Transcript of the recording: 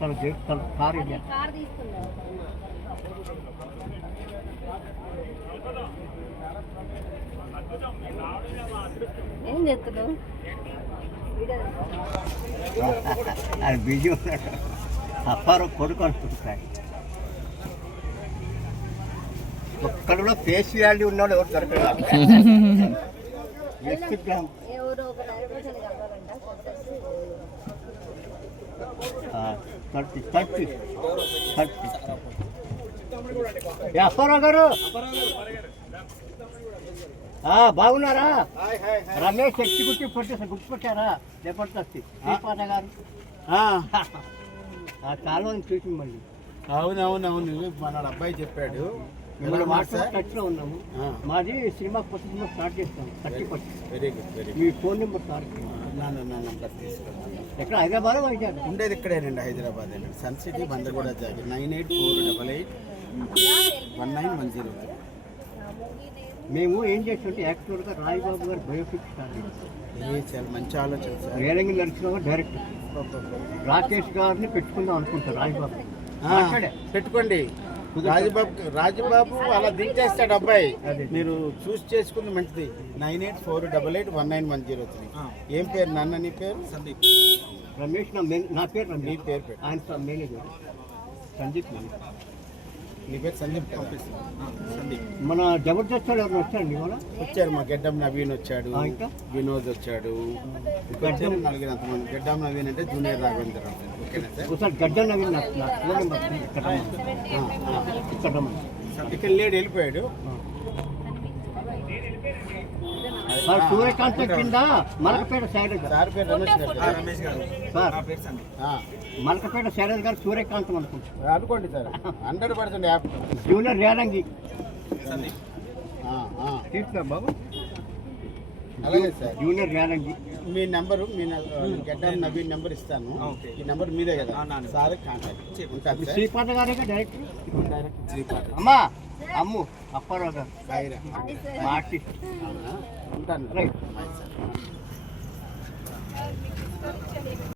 తన కారు ఇది. ఏం చేస్తున్నావు? అది బిజీ ఉన్నాడు. అప్పారావు కొడుకు అనుకుంటున్నాడు. ఒక్కడ కూడా ఫేస్ వ్యాల్యూ ఉన్నాడు ఎవరు దొరకలేదు. ఎవరో ఒక డైవర్షన్ కావాలంట. అప్పారావు గారు బాగున్నారా? రమేష్ ఎగ్జిక్యూటివ్ ప్రొడ్యూసర్ గుర్తుపెట్టారా? జబర్దస్త్ శ్రీపాద గారు చాలా చూసి మళ్ళీ. అవునవునవును, మన అబ్బాయి చెప్పాడు. మిమ్మల్ని వాట్సాప్ టచ్లో ఉన్నాము. మాది సినిమా కొత్త సినిమా స్టార్ట్ చేస్తాము. 30%. వెరీ గుడ్, వెరీ మీ ఫోన్ నెంబర్ సార్ నా నంబర్ తీసుకున్నాను. ఎక్కడ హైదరాబాద్ వైజాగ్? ఉండేది ఇక్కడేనండి, హైదరాబాద్ అండి. Sun city Bandaguda Jagi 9848819103. మేము ఏం చేస్తుంటే యాక్చువల్గా రాయిబాబు గారు బయోపిక్ స్టార్ట్ చేస్తాం. చాలా మంచి ఆలోచన సార్. రేలంగి నరసింహ డైరెక్టర్ రాకేష్ గారిని పెట్టుకుందాం అనుకుంటారు. రాయిబాబు పెట్టుకోండి. రాజబాబు అలా దించేస్తాడు అబ్బాయి. మీరు చూస్ చేసుకుంది మంచిది. 9848819103. ఏం పేరు నాన్న? నీ పేరు? సందీప్. రమేష్ నా పేరు రమేష్. నీ పేరు పెట్టు. ఆయన మేనేజర్ సందీప్. నీ పేరు సందీప్ పంపిస్తుంది. సందీప్. మన జబర్దస్త్ వాళ్ళు ఎవరు వచ్చారండి ఇవాళ? వచ్చారు. మా గెడ్డం నవీన్ వచ్చాడు, వినోద్ వచ్చాడు, నలుగురు అంతమంది. గెడ్డం నవీన్ అంటే జూనియర్ రాఘవేంద్ర. ఓకేనా సార్? ఒకసారి గడ్డం నవీన్ ఇక్కడ లేడు, వెళ్ళిపోయాడు. సూర్యకాంత్ కింద మలకపేట శైలజ్. సార్ పేరు రమేష్ గారు. సార్ మలకపేట శైలజ్ గారు సూర్యకాంతం అనుకుంటారు. అనుకోండి సార్, 100% యాప్. జూనియర్ రేలంగి బాబు. అలాగే సార్. జూనియర్ రేలంగి. మీ నెంబరు, మీ గడ్డం నవీన్ నెంబర్ ఇస్తాను. ఈ నెంబర్ మీదే కదా సార్? కాంటాక్ట్ ఉంటాను. శ్రీపాద గారే డైరెక్టర్. అమ్మా అమ్ము అప్పారావు గారు ఆర్టిస్ట్. ఉంటాను. రైట్.